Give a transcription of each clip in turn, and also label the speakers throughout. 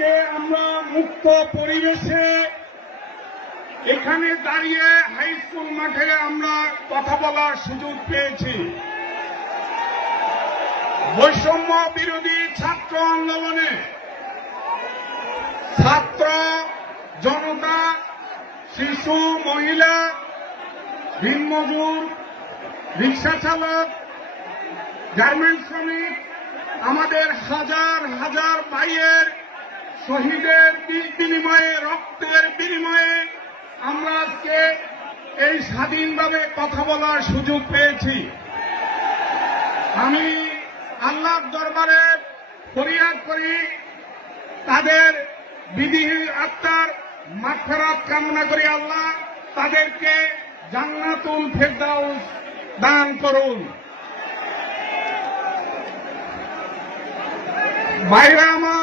Speaker 1: আজকে আমরা মুক্ত পরিবেশে এখানে দাঁড়িয়ে হাই স্কুল মাঠে আমরা কথা বলার সুযোগ পেয়েছি। বৈষম্য বিরোধী ছাত্র আন্দোলনে ছাত্র জনতা, শিশু, মহিলা দিনমজুর রিক্সা চালক গার্মেন্টস শ্রমিক, আমাদের হাজার হাজার ভাইয়ের শহীদের বিনিময়ে, রক্তের বিনিময়ে আমরা আজকে এই স্বাধীনভাবে কথা বলার সুযোগ পেয়েছি। আমি আল্লাহর দরবারে ফরিয়াদ করি, তাদের বিধিহীন আত্মার মাফেরাত কামনা করি আল্লাহ, তাদেরকে জান্নাতুল ফেরদাউস দান করুন। আমার আমরা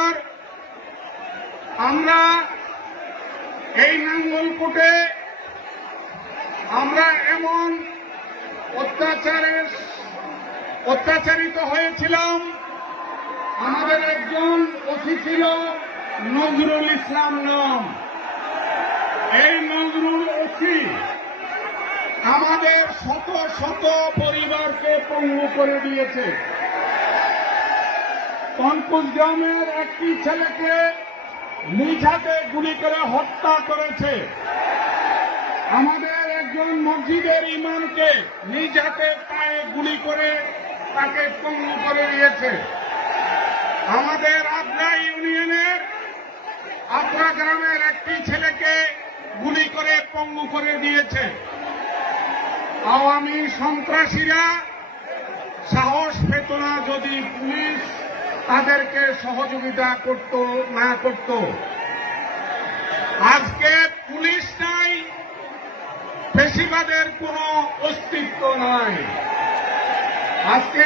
Speaker 1: এই নাঙ্গলকোটে আমরা এমন অত্যাচারের অত্যাচারিত হয়েছিলাম। আমাদের একজন অতি ছিল নজরুল ইসলাম নাম। এই নজরুল অতি আমাদের শত শত পরিবারকে পঙ্গু করে দিয়েছে। কনকুশ গ্রামের একটি ছেলেকে নিজ হাতে গুলি করে হত্যা করেছে। আমাদের একজন মসজিদের ইমামকে নিজ হাতে পায়ে গুলি করে তাকে পঙ্গু করে দিয়েছে। আমাদের আদ্রা ইউনিয়নের আদ্রা গ্রামের একটি ছেলেকে গুলি করে পঙ্গু করে দিয়েছে। আওয়ামী সন্ত্রাসীরা সাহস পেত না যদি পুলিশ তাদেরকে সহযোগিতা করত, না করত। আজকে পুলিশ নাই পেশিবাদের কোনো অস্তিত্ব নাই। আজকে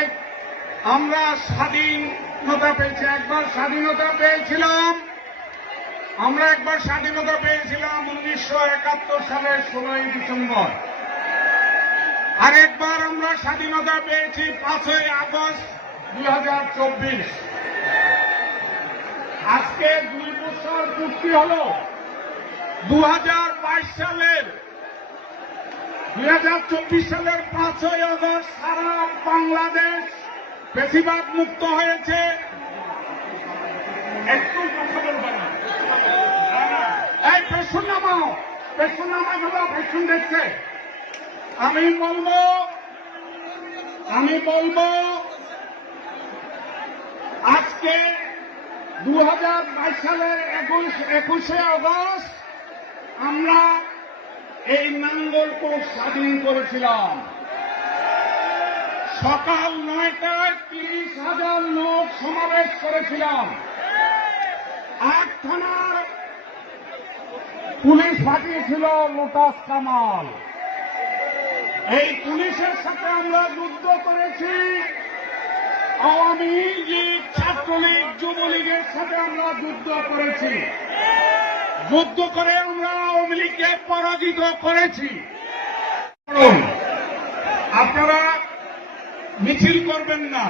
Speaker 1: আমরা স্বাধীনতা পেয়েছি, একবার স্বাধীনতা পেয়েছিলাম। আমরা একবার স্বাধীনতা পেয়েছিলাম উনিশশো একাত্তর সালের ষোলোই ডিসেম্বর। আরেকবার আমরা স্বাধীনতা পেয়েছি পাঁচই আগস্ট দুই হাজার চব্বিশ। আজকে দুই বছর পূর্তি হল। দু হাজার বাইশ সালের দুই হাজার চব্বিশ সালের পাঁচই আগস্ট সারা বাংলাদেশ বেশিরভাগ মুক্ত হয়েছে। একটু। এই পেছন নামাও, পেছন নামা হলো পেছন দেখছে আমি বলব আমি বলব আজকে দু হাজার বাইশ সালের একুশ, একুশে আগস্ট আমরা এই নাঙ্গলকোট স্বাধীন করেছিলাম। সকাল নয়টায় তিরিশ হাজার লোক সমাবেশ করেছিলাম। আট থানার পুলিশ পাঠিয়েছিল লোটাস কামাল। এই পুলিশের সাথে আমরা যুদ্ধ করেছি। আওয়ামী লীগ ছাত্রলীগ যুবলীগের সাথে আমরা যুদ্ধ করেছি। যুদ্ধ করে আমরা আওয়ামী লীগকে পরাজিত করেছি। আপনারা মিছিল করবেন না।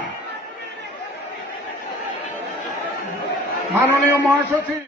Speaker 1: মাননীয় মহাসচিব